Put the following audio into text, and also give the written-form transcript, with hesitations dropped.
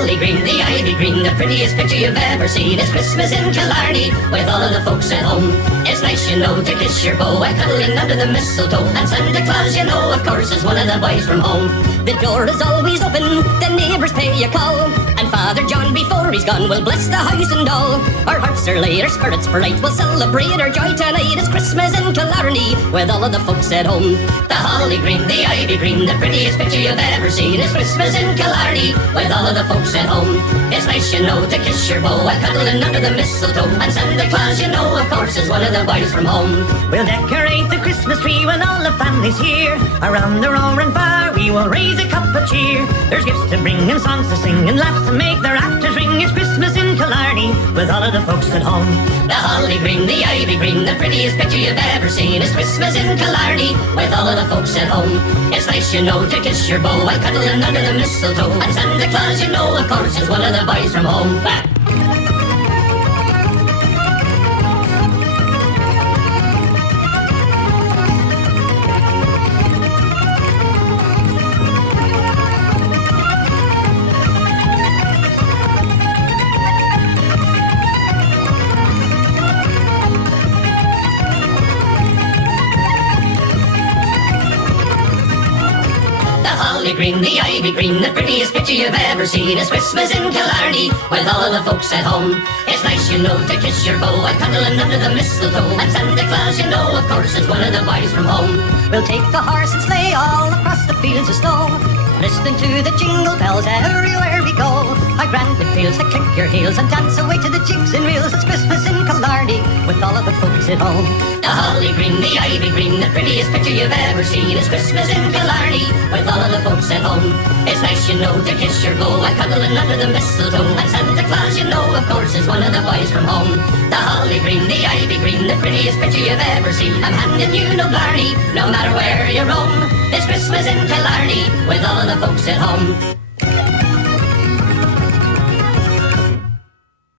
holly green, the ivy green, the prettiest picture you've ever seen. It's Christmas in Killarney with all of the folks at home. It's nice, you know, to kiss your beau while cuddling under the mistletoe. And Santa Claus, you know, of course, is one of the boys from home. The door is always open, the neighbours pay a call, and Father John, before he's gone, will bless the house and all. Our hearts are light, our spirits bright, we'll celebrate our joy tonight. It's Christmas in Killarney with all of the folks at home. The holly green, the ivy green, the prettiest picture you've ever seen. It's Christmas in Killarney with all of the folks at home. It's nice, you know, to kiss your beau while cuddling under the mistletoe. And Santa Claus, you know, of course, is one of the boys from home. We'll decorate the Christmas tree when all the family's here. Around the roaring fire we will raise a cup of cheer. There's gifts to bring and songs to sing and laughs to make their rafters ring. It's Christmas in Killarney with all of the folks at home. The holly green, the ivy green, the prettiest picture you've ever seen. It's Christmas in Killarney with all of the folks at home. It's nice, you know, to kiss your beau while cuddling under the mistletoe. And Santa Claus, you know, of course, is one of the boys from home. The green, the ivy green, the prettiest picture you've ever seen. It's Christmas in Killarney with all of the folks at home. It's nice, you know, to kiss your beau while cuddling under the mistletoe. And Santa Claus, you know, of course, is one of the boys from home. We'll take the horse and sleigh all across the fields of snow, listening to the jingle bells everywhere we go. How grand it feels to click your heels and dance away to the jigs and reels. It's Christmas in Killarney with all of the folks at home. The holly green, the ivy green, the prettiest picture you've ever seen. It's Christmas in Killarney with all of the folks at home. It's nice, you know, to kiss your beau while cuddling under the mistletoe. And Santa Claus, you know, of course, is one of the boys from home. The holly green, the ivy green, the prettiest picture you've ever seen. I'm handing you no blarney, no matter where you roam. It's Christmas in Killarney with all of the folks at home.